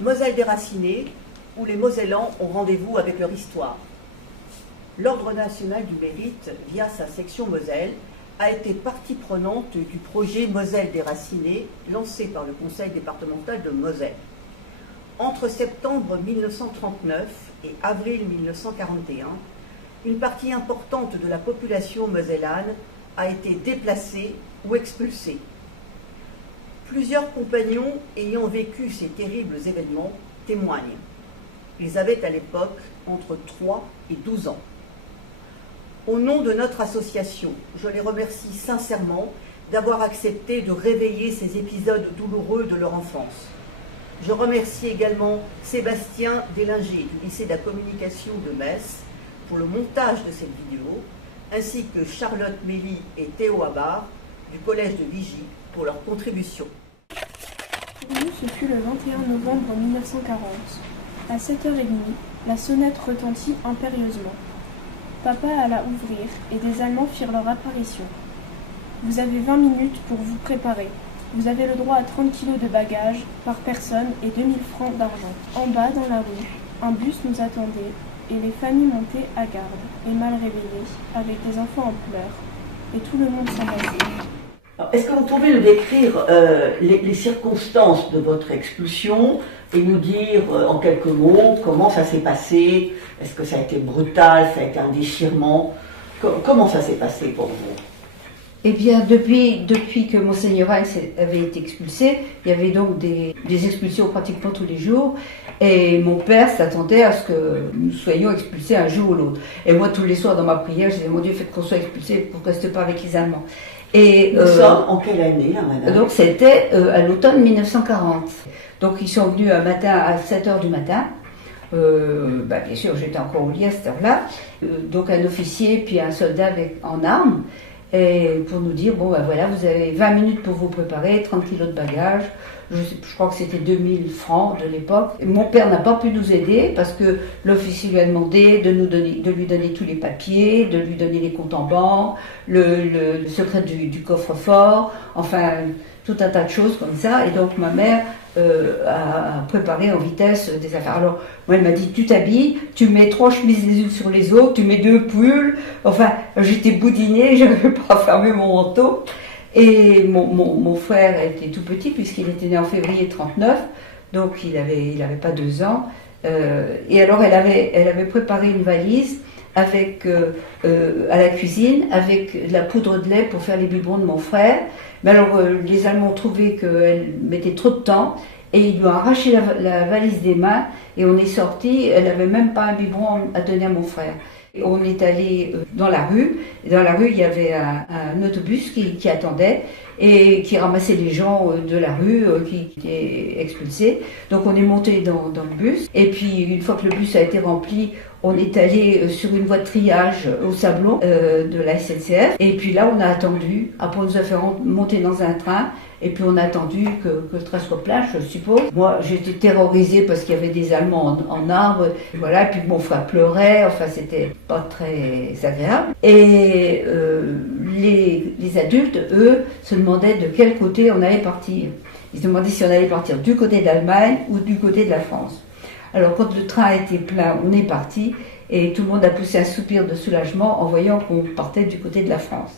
Moselle déracinée, où les Mosellans ont rendez-vous avec leur histoire. L'Ordre national du mérite, via sa section Moselle, a été partie prenante du projet Moselle déracinée lancé par le Conseil départemental de Moselle. Entre septembre 1939 et avril 1941, une partie importante de la population mosellane a été déplacée ou expulsée. Plusieurs compagnons ayant vécu ces terribles événements témoignent. Ils avaient à l'époque entre 3 et 12 ans. Au nom de notre association, je les remercie sincèrement d'avoir accepté de réveiller ces épisodes douloureux de leur enfance. Je remercie également Sébastien Délinger du lycée de la communication de Metz pour le montage de cette vidéo, ainsi que Charlotte Mély et Théo Abar du collège de Vigy pour leur contribution. Pour nous, ce fut le 21 novembre 1940. À 7h30, la sonnette retentit impérieusement. Papa alla ouvrir et des Allemands firent leur apparition. Vous avez 20 minutes pour vous préparer. Vous avez le droit à 30 kilos de bagages par personne et 2000 francs d'argent. En bas, dans la rue, un bus nous attendait et les familles montaient à garde et mal réveillées, avec des enfants en pleurs. Et tout le monde s'embrassait. Est-ce que vous pouvez nous décrire les circonstances de votre expulsion et nous dire en quelques mots comment ça s'est passé? Est-ce que ça a été brutal, ça a été un déchirement? Comment ça s'est passé pour vous? Eh bien, depuis que Monseigneur Heinz avait été expulsé, il y avait donc des expulsions pratiquement tous les jours. Et mon père s'attendait à ce que nous soyons expulsés un jour ou l'autre. Et moi, tous les soirs dans ma prière, je disais, mon Dieu, faites qu'on soit expulsés pour qu'on ne reste pas avec les Allemands. Et ça, en quelle année, là, madame? Donc, c'était à l'automne 1940. Donc, ils sont venus un matin à 7h du matin. Bien sûr, j'étais encore au lit à cette heure-là. Donc, un officier puis un soldat en armes. Et pour nous dire, bon ben voilà, vous avez 20 minutes pour vous préparer, 30 kilos de bagages, je crois que c'était 2000 francs de l'époque. Mon père n'a pas pu nous aider parce que l'officier lui a demandé de lui donner tous les papiers, de lui donner les comptes en banque, le secret du coffre-fort, enfin tout un tas de choses comme ça. Et donc ma mère a préparé en vitesse des affaires. Alors moi elle m'a dit, tu t'habilles, tu mets 3 chemises les unes sur les autres, tu mets 2 pulls. Enfin j'étais boudinée, je n'avais pas fermé mon manteau. Et mon frère était tout petit puisqu'il était né en février 39, donc il avait pas 2 ans. Et alors elle avait préparé une valise avec à la cuisine avec de la poudre de lait pour faire les biberons de mon frère. Mais alors les Allemands ont trouvé qu'elle mettait trop de temps et ils lui ont arraché la valise des mains et on est sorti. Elle n'avait même pas un biberon à donner à mon frère. On est allé dans la rue. Dans la rue, il y avait un autobus qui attendait et qui ramassait les gens de la rue qui étaient expulsés. Donc on est monté dans le bus. Et puis une fois que le bus a été rempli, on est allé sur une voie de triage au Sablon de la SNCF. Et puis là, on a attendu. Après, on nous a fait monter dans un train. Et puis on a attendu que le train soit plein, je suppose. Moi, j'étais terrorisée parce qu'il y avait des Allemands en arbre. Voilà, et puis mon frère pleurait. Enfin, c'était pas très agréable. Et les adultes, eux, se demandaient de quel côté on allait partir. Ils se demandaient si on allait partir du côté de l'Allemagne ou du côté de la France. Alors, quand le train était plein, on est parti. Et tout le monde a poussé un soupir de soulagement en voyant qu'on partait du côté de la France.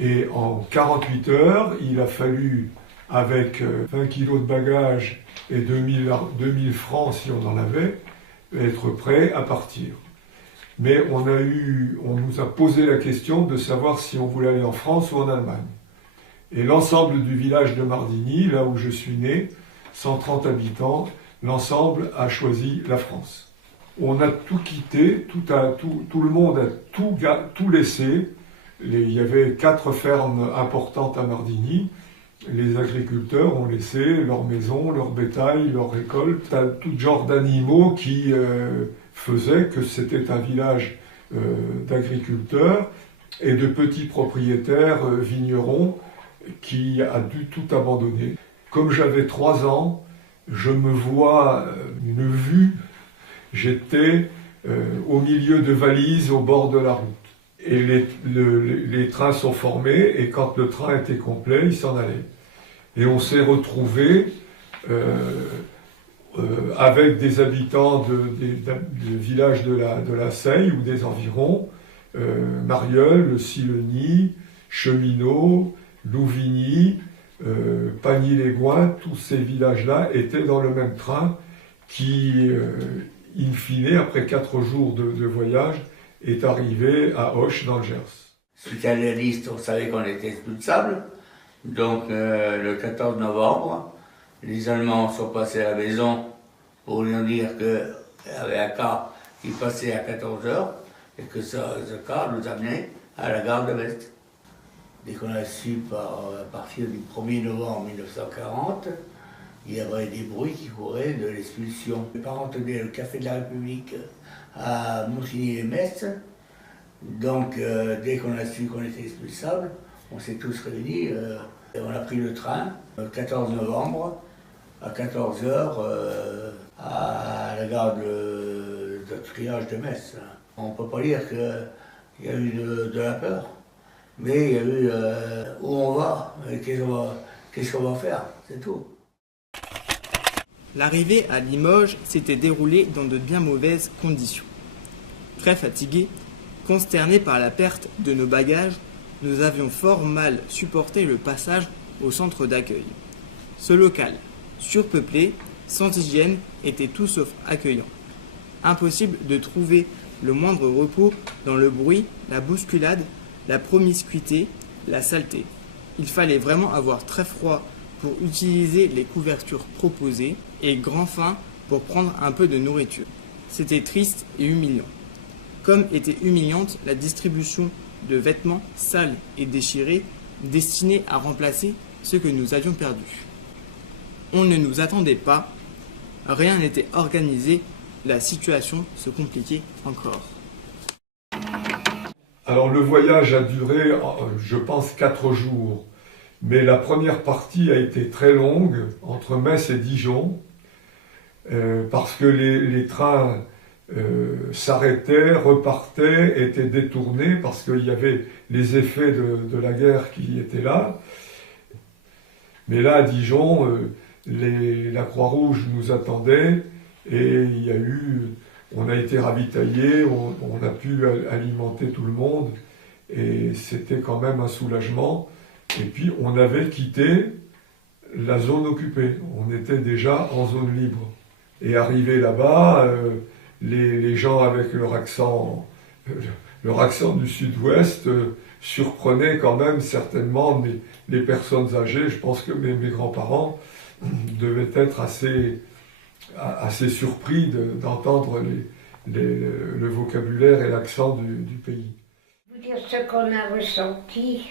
Et en 48 heures, il a fallu, avec 20 kilos de bagages et 2000 francs si on en avait, être prêt à partir. Mais on nous a posé la question de savoir si on voulait aller en France ou en Allemagne. Et l'ensemble du village de Mardigny, là où je suis né, 130 habitants, l'ensemble a choisi la France. On a tout quitté, tout le monde a tout laissé. Il y avait 4 fermes importantes à Mardigny. Les agriculteurs ont laissé leurs maisons, leur bétail, leurs récoltes, tout genre d'animaux qui faisaient que c'était un village d'agriculteurs et de petits propriétaires vignerons qui a dû tout abandonner. Comme j'avais 3 ans, je me vois une vue, j'étais au milieu de valises au bord de la route. Et les trains sont formés, et quand le train était complet, il s'en allait. Et on s'est retrouvés avec des habitants de villages de la Seille ou des environs, Marieul, Sileny, Cheminot, Louvigny, Pagny-les-Gouins, tous ces villages-là étaient dans le même train qui, in fine, après 4 jours de voyage, est arrivé à Auch dans le Gers. Suite à la liste, on savait qu'on était expulsable. Donc le 14 novembre, les Allemands sont passés à la maison pour nous dire qu'il y avait un car qui passait à 14h et que ce car nous amenait à la gare de Metz. Dès qu'on a su à partir du 1er novembre 1940, il y avait des bruits qui couraient de l'expulsion. Mes parents tenaient le Café de la République à Montigny-les-Metz. Donc dès qu'on a su qu'on était expulsable, on s'est tous réunis. On a pris le train le 14 novembre à 14h à la gare de triage de Metz. On ne peut pas dire qu'il y a eu de la peur, mais il y a eu où on va, qu'est-ce qu'on va faire, c'est tout. L'arrivée à Limoges s'était déroulée dans de bien mauvaises conditions. Très fatigués, consternés par la perte de nos bagages, nous avions fort mal supporté le passage au centre d'accueil. Ce local, surpeuplé, sans hygiène, était tout sauf accueillant. Impossible de trouver le moindre repos dans le bruit, la bousculade, la promiscuité, la saleté. Il fallait vraiment avoir très froid pour utiliser les couvertures proposées et grand faim pour prendre un peu de nourriture. C'était triste et humiliant. Comme était humiliante la distribution de vêtements sales et déchirés destinés à remplacer ce que nous avions perdu. On ne nous attendait pas, rien n'était organisé, la situation se compliquait encore. Alors le voyage a duré, je pense, 4 jours, mais la première partie a été très longue, entre Metz et Dijon, parce que les trains s'arrêtaient, repartaient, étaient détournés parce qu'il y avait les effets de la guerre qui étaient là. Mais là, à Dijon, la Croix-Rouge nous attendait et on a été ravitaillés, on a pu alimenter tout le monde et c'était quand même un soulagement. Et puis, on avait quitté la zone occupée, on était déjà en zone libre. Et arrivé là-bas, les gens avec leur accent du sud-ouest surprenaient quand même certainement les personnes âgées. Je pense que mes grands-parents devaient être assez surpris d'entendre le vocabulaire et l'accent du pays. Vous dire ce qu'on a ressenti,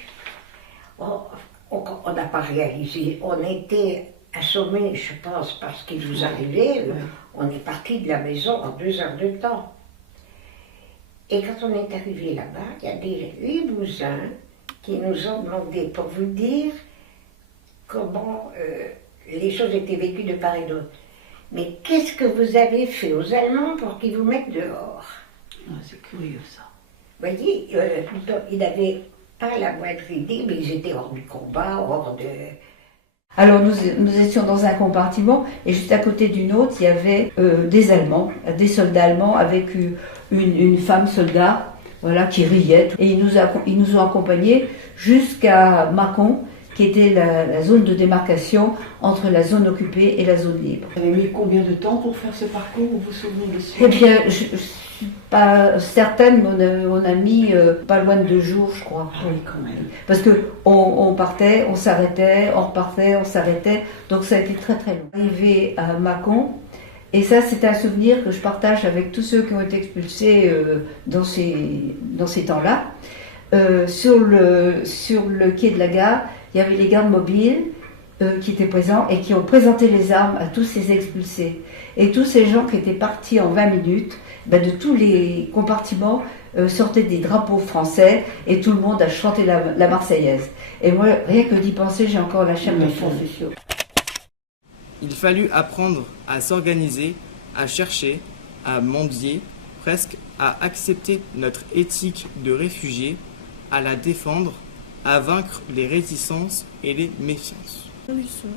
on n'a pas réalisé. On était assommés, je pense, parce qu'il nous arrivait. On est parti de la maison en 2 heures de temps. Et quand on est arrivé là-bas, il y a des Limousins qui nous ont demandé, pour vous dire comment les choses étaient vécues de part et d'autre. Mais qu'est-ce que vous avez fait aux Allemands pour qu'ils vous mettent dehors? C'est curieux ça. Vous voyez, ils n'avaient pas la moindre idée, mais ils étaient hors du combat, hors de... Alors nous étions dans un compartiment et juste à côté d'une autre, il y avait des Allemands, des soldats allemands avec une femme soldat, voilà, qui riait. Et ils nous ont accompagnés jusqu'à Mâcon, qui était la zone de démarcation entre la zone occupée et la zone libre. Vous avez mis combien de temps pour faire ce parcours? Vous vous souvenez de ça? Eh bien, je ne suis pas certaine, mais on a mis pas loin de 2 jours, je crois. Ah oui, quand même. Parce qu'on partait, on s'arrêtait, on repartait, on s'arrêtait. Donc ça a été très très long. Arrivé à Mâcon, et ça c'est un souvenir que je partage avec tous ceux qui ont été expulsés dans ces temps-là. Sur le quai de la gare, il y avait les gardes mobiles qui étaient présents et qui ont présenté les armes à tous ces expulsés. Et tous ces gens qui étaient partis en 20 minutes, de tous les compartiments sortaient des drapeaux français et tout le monde a chanté la Marseillaise. Et moi, rien que d'y penser, j'ai encore la chair de poule. Il fallut apprendre à s'organiser, à chercher, à mendier, presque à accepter notre éthique de réfugiés, à la défendre, à vaincre les réticences et les méfiances. Montluçon,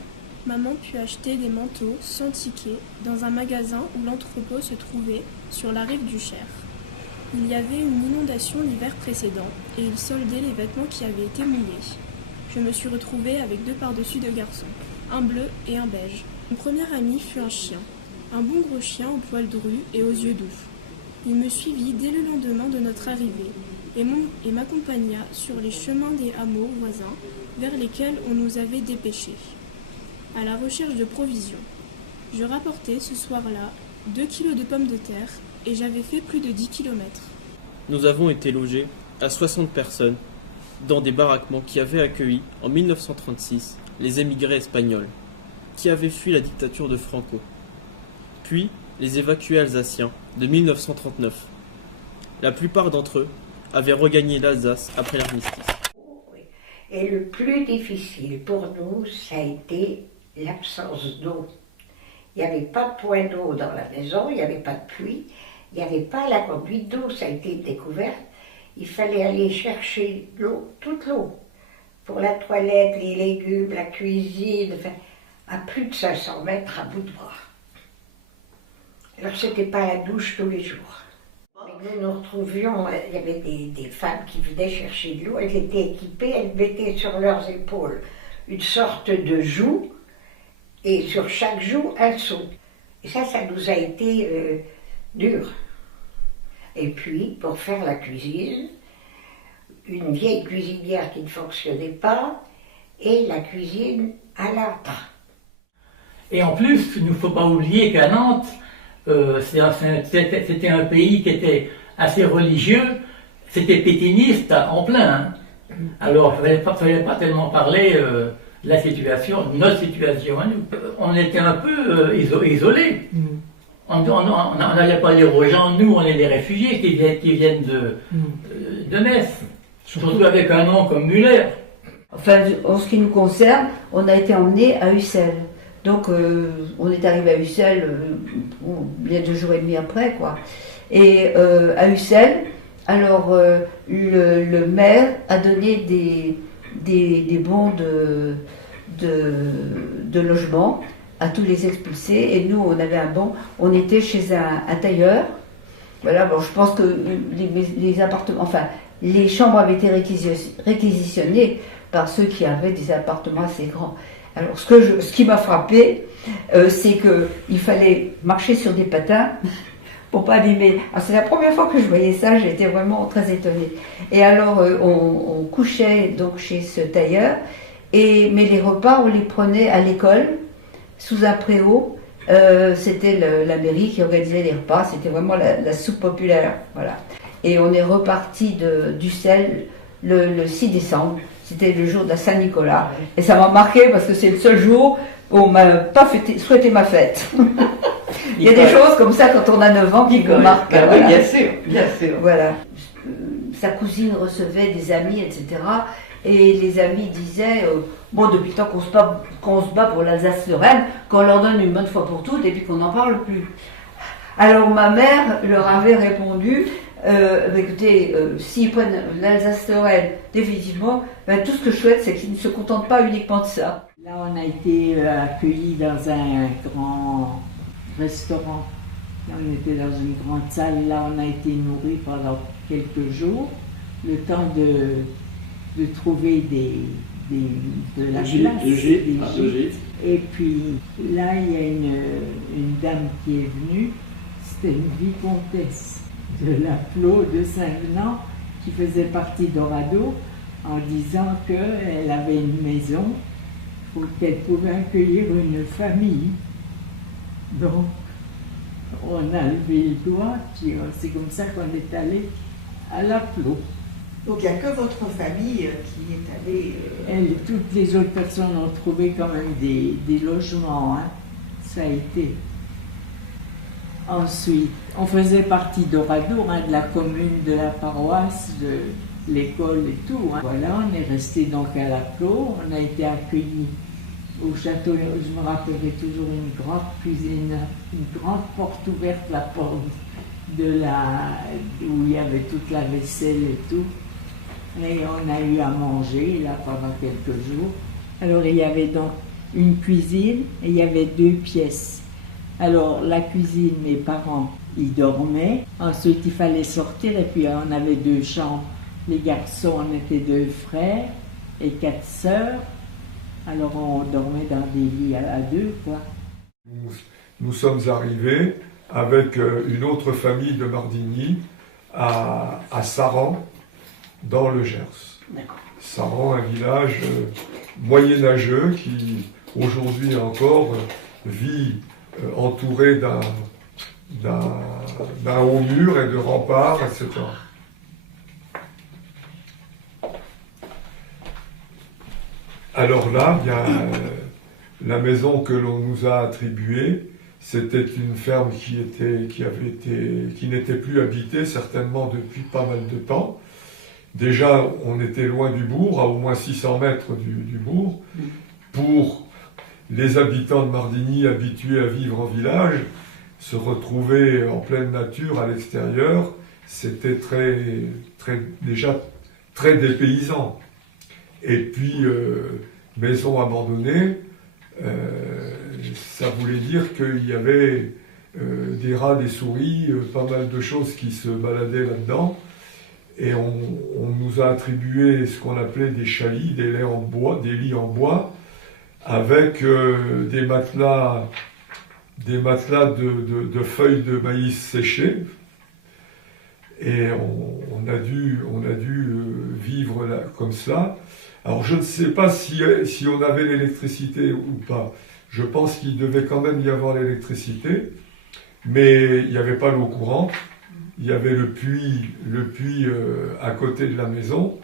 Maman put acheter des manteaux sans ticket dans un magasin où l'entrepôt se trouvait sur la rive du Cher. Il y avait une inondation l'hiver précédent et il soldait les vêtements qui avaient été mouillés. Je me suis retrouvée avec 2 pardessus de garçons, un bleu et un beige. Mon premier ami fut un chien, un bon gros chien aux poils drus et aux yeux doux. Il me suivit dès le lendemain de notre arrivée et m'accompagna sur les chemins des hameaux voisins vers lesquels on nous avait dépêchés, à la recherche de provisions. Je rapportais ce soir-là 2 kilos de pommes de terre et j'avais fait plus de 10 kilomètres. Nous avons été logés à 60 personnes dans des baraquements qui avaient accueilli en 1936 les émigrés espagnols qui avaient fui la dictature de Franco, puis les évacués alsaciens de 1939. La plupart d'entre eux avaient regagné l'Alsace après l'armistice. Et le plus difficile pour nous, ça a été l'absence d'eau. Il n'y avait pas de point d'eau dans la maison, il n'y avait pas de puits, il n'y avait pas la conduite d'eau, ça a été découverte. Il fallait aller chercher l'eau, toute l'eau, pour la toilette, les légumes, la cuisine, enfin, à plus de 500 mètres à bout de bras. Alors c'était pas la douche tous les jours. Nous nous retrouvions, il y avait des femmes qui venaient chercher de l'eau, elles étaient équipées, elles mettaient sur leurs épaules une sorte de joug, et sur chaque joug, un seau. Et ça nous a été dur. Et puis, pour faire la cuisine, une vieille cuisinière qui ne fonctionnait pas, et la cuisine à l'âtre. Et en plus, il ne faut pas oublier qu'à Nantes, c'était un pays qui était assez religieux, c'était pétiniste en plein. Hein. Alors, il ne fallait pas tellement parler de la situation, de notre situation. Hein. On était un peu isolés. On n'allait pas dire aux gens, nous, on est des réfugiés qui viennent de Metz, surtout avec un nom comme Muller. Enfin, en ce qui nous concerne, on a été emmenés à Ussel. Donc, on est arrivé à Ussel bien 2 jours et demi après, quoi. Et à Ussel, alors le maire a donné des bons de logement à tous les expulsés. Et nous, on avait un bon. On était chez un tailleur. Voilà. Bon, je pense que les appartements, enfin, les chambres avaient été réquisitionnées par ceux qui avaient des appartements assez grands. Alors, ce qui m'a frappé, c'est qu'il fallait marcher sur des patins pour pas abîmer. C'est la première fois que je voyais ça, j'étais vraiment très étonnée. Et alors, on couchait donc chez ce tailleur, mais les repas, on les prenait à l'école, sous un préau. C'était la mairie qui organisait les repas, c'était vraiment la soupe populaire. Voilà. Et on est reparti d'Ussel le 6 décembre. C'était le jour de la Saint-Nicolas. Et ça m'a marqué parce que c'est le seul jour où on m'a pas souhaité ma fête. Il y a des choses comme ça quand on a 9 ans qui vous marquent. Ben oui, bien sûr, bien sûr. Voilà. Sa cousine recevait des amis, etc. Et les amis disaient, bon, depuis le temps qu'on se bat pour l'Alsace-Lorraine, qu'on leur donne une bonne fois pour toutes et puis qu'on n'en parle plus. Alors ma mère leur avait répondu, écoutez, s'ils prennent l'Alsace-Lorraine définitivement, tout ce que je souhaite, c'est qu'ils ne se contentent pas uniquement de ça. Là, on a été accueillis dans un grand restaurant. Là, on était dans une grande salle. Là, on a été nourris pendant quelques jours, le temps de trouver de la glace, des gîtes. Et puis là, il y a une dame qui est venue. C'était une vicomtesse de la Plot de Saint-Venant qui faisait partie d'Orado, en disant qu'elle avait une maison où qu'elle pouvait accueillir une famille. Donc, on a levé le doigt, puis c'est comme ça qu'on est allé à la Plot. Donc il n'y a que votre famille qui est allée... Toutes les autres personnes ont trouvé quand même des logements, hein. Ça a été. Ensuite, on faisait partie d'Oradour, hein, de la commune, de la paroisse, de l'école et tout. Hein. Voilà, on est resté donc à la Plot, on a été accueillis au château, je me rappellerai toujours une grande cuisine, une grande porte ouverte, la porte où il y avait toute la vaisselle et tout. Et on a eu à manger là pendant quelques jours. Alors il y avait donc une cuisine et il y avait 2 pièces. Alors la cuisine, mes parents y dormaient. Ensuite, il fallait sortir et puis on avait 2 chambres. Les garçons, on était 2 frères et 4 sœurs. Alors on dormait dans des lits à 2, quoi. Nous sommes arrivés avec une autre famille de Mardigny à Saran, dans le Gers. Saran, un village moyenâgeux qui aujourd'hui encore vit entouré d'un haut mur et de remparts, etc. Alors là, bien, la maison que l'on nous a attribuée, c'était une ferme qui n'était plus habitée, certainement depuis pas mal de temps. Déjà, on était loin du bourg, à au moins 600 mètres du bourg. Pour les habitants de Mardigny habitués à vivre en village, se retrouver en pleine nature à l'extérieur, c'était déjà très dépaysant. Et puis, maison abandonnée, ça voulait dire qu'il y avait des rats, des souris, pas mal de choses qui se baladaient là-dedans. Et on nous a attribué ce qu'on appelait des chalis, des lits en bois, avec des matelas de feuilles de maïs séchées. Et on a dû vivre là, comme cela. Alors je ne sais pas si on avait l'électricité ou pas. Je pense qu'il devait quand même y avoir l'électricité, mais il n'y avait pas l'eau courante. Il y avait le puits à côté de la maison,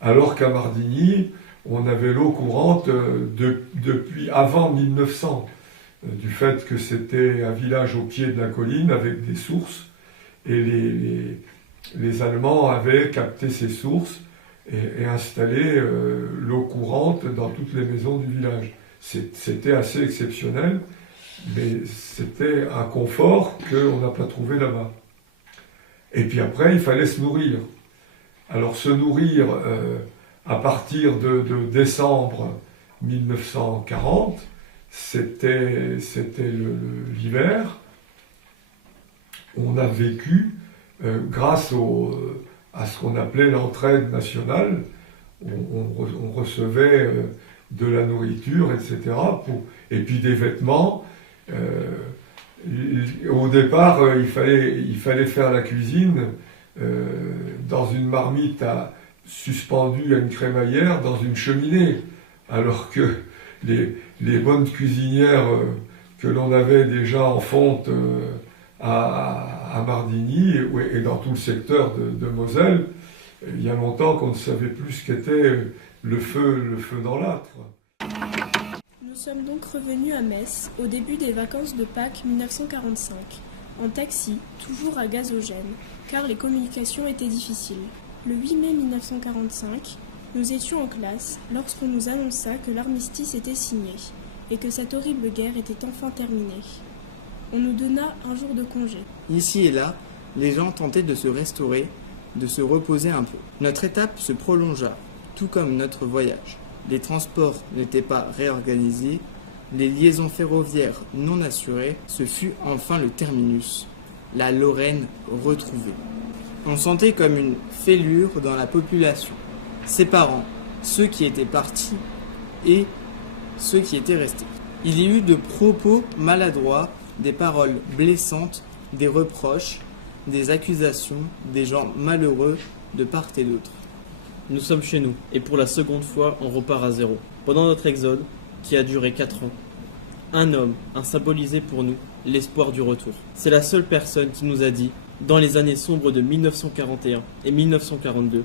alors qu'à Mardigny, on avait l'eau courante depuis avant 1900, du fait que c'était un village au pied de la colline avec des sources, et les Allemands avaient capté ces sources et installé l'eau courante dans toutes les maisons du village. C'était assez exceptionnel, mais c'était un confort qu'on n'a pas trouvé là-bas. Et puis après, il fallait se nourrir. Alors se nourrir à partir de décembre 1940, c'était l'hiver. On a vécu grâce à ce qu'on appelait l'entraide nationale. On recevait de la nourriture, etc. Et puis des vêtements. Au départ, il fallait faire la cuisine dans une marmite suspendue à une crémaillère dans une cheminée, alors que les bonnes cuisinières que l'on avait déjà en fonte à Mardigny et dans tout le secteur de Moselle, il y a longtemps qu'on ne savait plus ce qu'était le feu dans l'âtre. Nous sommes donc revenus à Metz au début des vacances de Pâques 1945, en taxi, toujours à gazogène, car les communications étaient difficiles. Le 8 mai 1945, nous étions en classe lorsqu'on nous annonça que l'armistice était signé et que cette horrible guerre était enfin terminée. On nous donna un jour de congé. Ici et là, les gens tentaient de se restaurer, de se reposer un peu. Notre étape se prolongea, tout comme notre voyage. Les transports n'étaient pas réorganisés, les liaisons ferroviaires non assurées, ce fut enfin le terminus, la Lorraine retrouvée. On sentait comme une fêlure dans la population, séparant ceux qui étaient partis et ceux qui étaient restés. Il y eut de propos maladroits, des paroles blessantes, des reproches, des accusations, des gens malheureux de part et d'autre. Nous sommes chez nous, et pour la seconde fois, on repart à zéro. Pendant notre exode, qui a duré 4 ans, un homme a symbolisé pour nous l'espoir du retour. C'est la seule personne qui nous a dit, dans les années sombres de 1941 et 1942,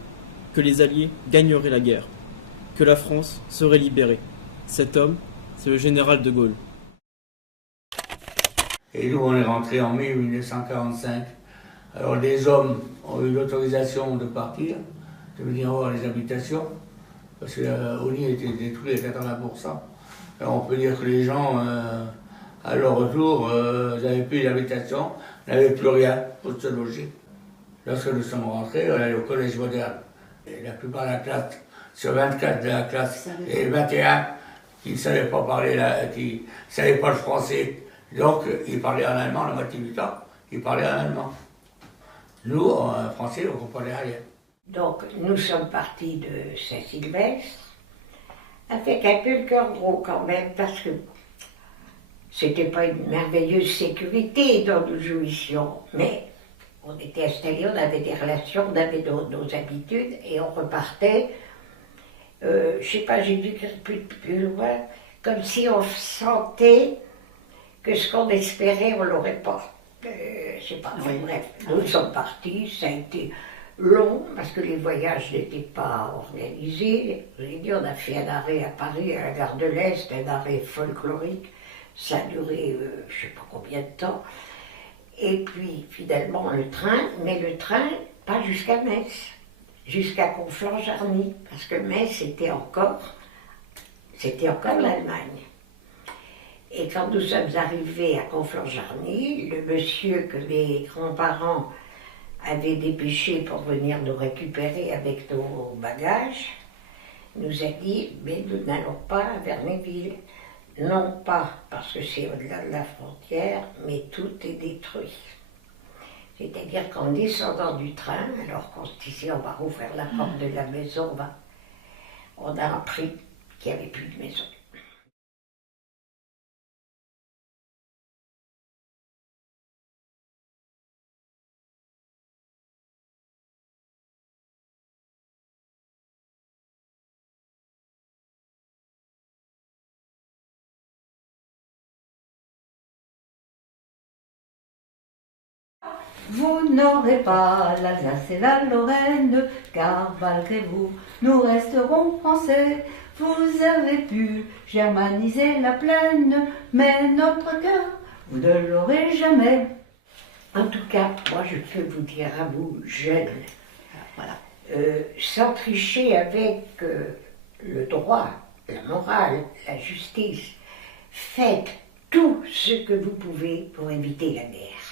que les Alliés gagneraient la guerre, que la France serait libérée. Cet homme, c'est le général de Gaulle. Et nous, on est rentrés en mai 1945. Alors les hommes ont eu l'autorisation de partir, de venir voir les habitations, parce que Oni a été détruit à 80%. Alors on peut dire que les gens, à leur retour, n'avaient plus d'habitation, n'avaient plus rien pour se loger. Lorsque nous sommes rentrés, on allait au collège moderne. Et la plupart de la classe, sur 24 de la classe, et 21 qui ne savaient pas parler, qui ne savaient pas le français. Donc, ils parlaient en allemand la moitié du temps. Ils parlaient en allemand. Nous, en français, on ne comprenait rien. Donc, nous sommes partis de Saint-Sylvestre, avec un peu le cœur gros quand même, parce que c'était pas une merveilleuse sécurité dont nous jouissions, mais on était installés, on avait des relations, on avait nos habitudes, et on repartait, je sais pas, j'ai dû dire plus loin, comme si on sentait que ce qu'on espérait, on l'aurait pas. Je sais pas, enfin, bref, nous sommes partis, ça a été long, parce que les voyages n'étaient pas organisés. Je vous ai dit, on a fait un arrêt à Paris, à la gare de l'Est, un arrêt folklorique. Ça a duré, je ne sais pas combien de temps. Et puis, finalement, le train, pas jusqu'à Metz, jusqu'à Conflans-Jarny, parce que Metz, c'était encore l'Allemagne. Et quand nous sommes arrivés à Conflans-Jarny, le monsieur que mes grands-parents avaient dépêché pour venir nous récupérer avec nos bagages, nous a dit, mais nous n'allons pas à Verneville. Non pas parce que c'est au-delà de la frontière, mais tout est détruit. C'est-à-dire qu'en descendant du train, alors qu'on se disait on va rouvrir la porte de la maison, on a appris qu'il n'y avait plus de maison. Vous n'aurez pas l'Alsace et la Lorraine, car malgré vous, nous resterons français. Vous avez pu germaniser la plaine, mais notre cœur, vous ne l'aurez jamais. En tout cas, moi je peux vous dire à vous, jeunes, voilà, sans tricher avec le droit, la morale, la justice, faites tout ce que vous pouvez pour éviter la guerre.